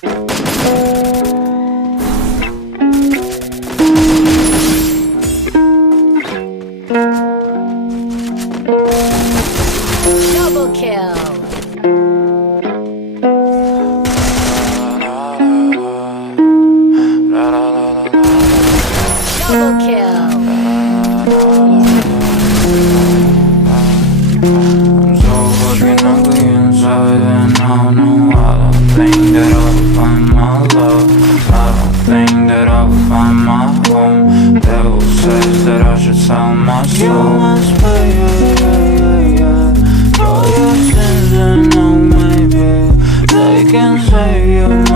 Double kill. Double kill. I'm so fucking ugly inside, and I don't think that I'll find my love. I don't think that I'll find my home. Devil says that I should sell my soul. You must pay, for your sins, and no, maybe they can save you.